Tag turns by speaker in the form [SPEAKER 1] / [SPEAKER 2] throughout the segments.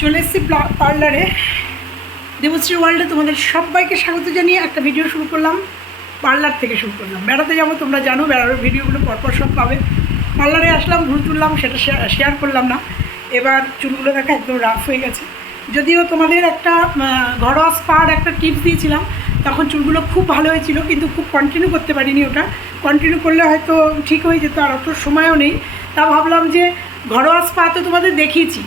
[SPEAKER 1] চলে এসেছি পার্লারে। দেবশ্রী ওয়ার্ল্ডে তোমাদের সবাইকে স্বাগত জানিয়ে একটা ভিডিও শুরু করলাম, পার্লার থেকে শুরু করলাম। বেড়াতে যাব, তোমরা জানো, বেড়ানোর ভিডিওগুলো পরপর সব পাবে। পার্লারে আসলাম ঘুর তুললাম, সেটা শেয়ার করলাম না। এবার চুলগুলো দেখা একদম রাফ হয়ে গেছে। যদিও তোমাদের একটা ঘরোয়া স্পার একটা টিপস দিয়েছিলাম, তখন চুলগুলো খুব ভালো হয়েছিল, কিন্তু খুব কন্টিনিউ করতে পারিনি ওটা। কন্টিনিউ করলে হয়তো ঠিক হয়ে যেত, আর অত সময়ও নেই। তা ভাবলাম যে, ঘরোয়া স্পা তো তোমাদের দেখিয়েছি।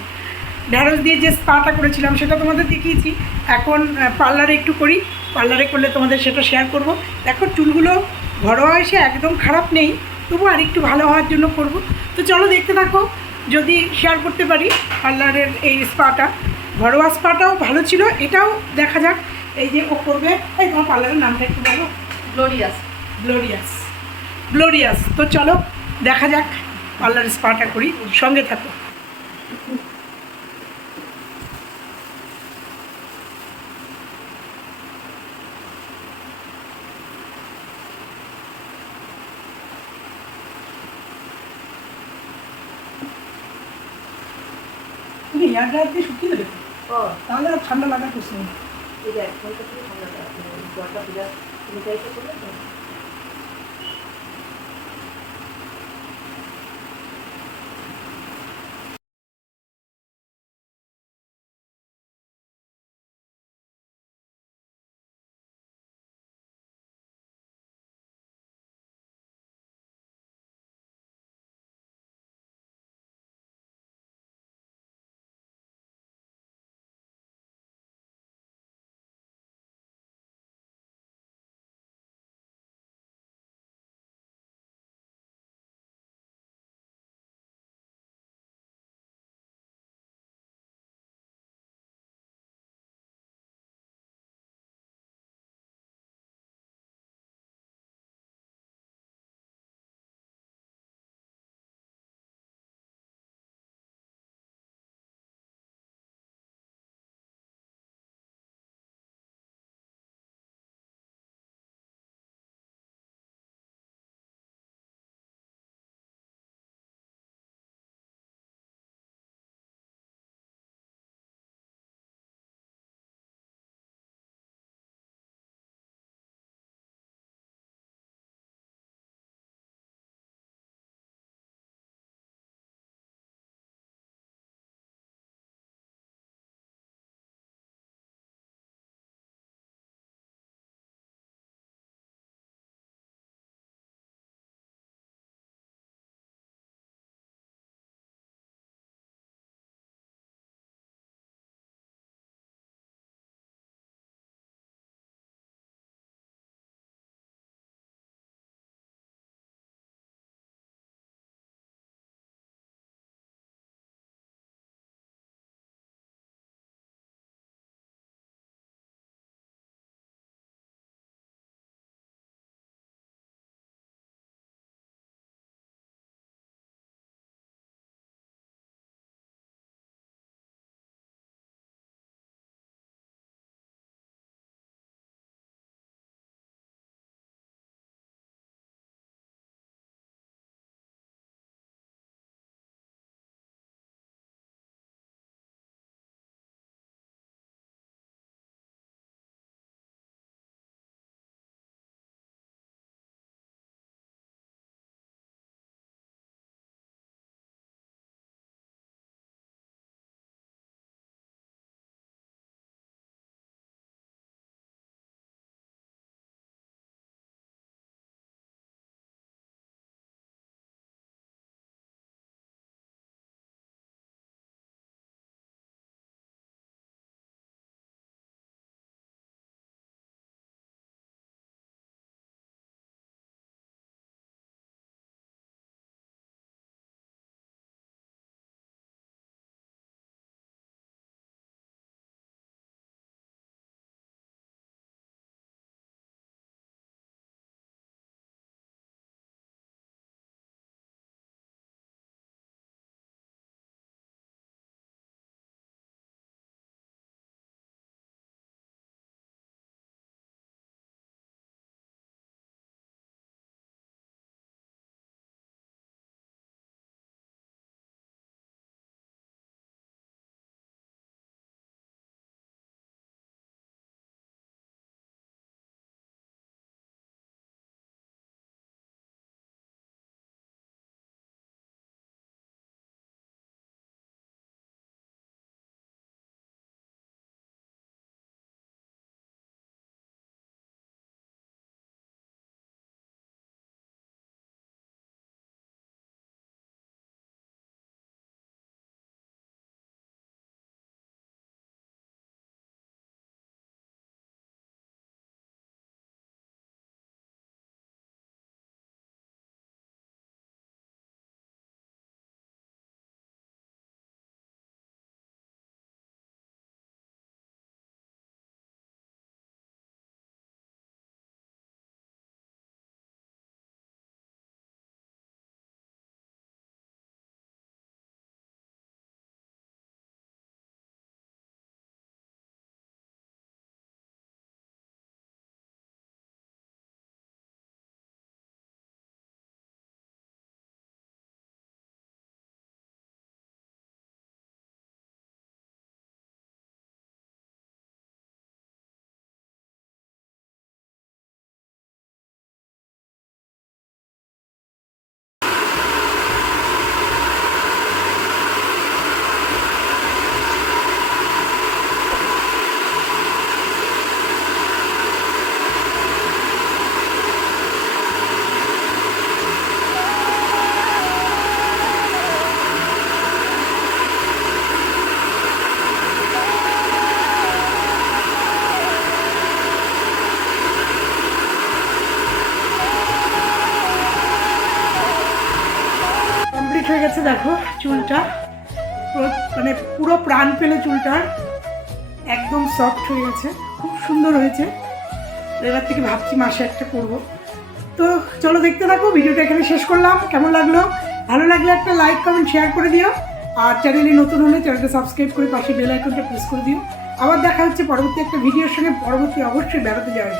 [SPEAKER 1] ঢ্যাঁড়স দিয়ে যে স্পাটা করেছিলাম সেটা তোমাদের দেখিয়েছি। এখন পার্লারে একটু করি। পার্লারে করলে তোমাদের সেটা শেয়ার করব। দেখো চুলগুলো ঘরোয়া এসে একদম খারাপ নেই তবু আর একটু ভালো হওয়ার জন্য করব। তো চলো দেখতে থাকো যদি শেয়ার করতে পারি পার্লারের এই স্পাটা। ঘরোয়া স্পাটাও ভালো ছিল এটাও দেখা যাক। এই যে ও করবে এই তোমার পার্লারের নামটা একটু বলো।
[SPEAKER 2] গ্লোরিয়াস
[SPEAKER 1] গ্লোরিয়াস গ্লোরিয়াস তো চলো দেখা যাক পার্লার স্পাটা করি সঙ্গে থাকো। তুমি হেয়ার ড্রায়ার দিয়ে শুকিয়ে
[SPEAKER 2] দেবেন
[SPEAKER 1] তাহলে আর ঠান্ডা লাগার প্রশ্ন নেই।
[SPEAKER 2] এই যে এক ঘণ্টা থেকে ঠান্ডা জলটা করলে
[SPEAKER 1] গেছে, দেখো চুলটা। মানে পুরো প্রাণ পেলে চুলটা। একদম সফট হয়ে গেছে, খুব সুন্দর হয়েছে। এবার থেকে ভাবছি মাসে একটা করব। তো চলো দেখতে থাকো, ভিডিওটা এখানে শেষ করলাম। কেমন লাগল? ভালো লাগলে একটা লাইক কমেন্ট শেয়ার করে দিও। আর চ্যানেলে নতুন হলে চ্যানেলটা সাবস্ক্রাইব করে পাশে বেল আইকনটা প্রেস করে দিও। আবার দেখা হচ্ছে পরবর্তী একটা ভিডিওর সঙ্গে। পরবর্তী অবশ্যই বেড়াতে যাওয়ার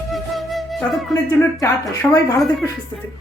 [SPEAKER 1] ততক্ষণের জন্য টাটা। সবাই ভালো থেকো, সুস্থ থেকো।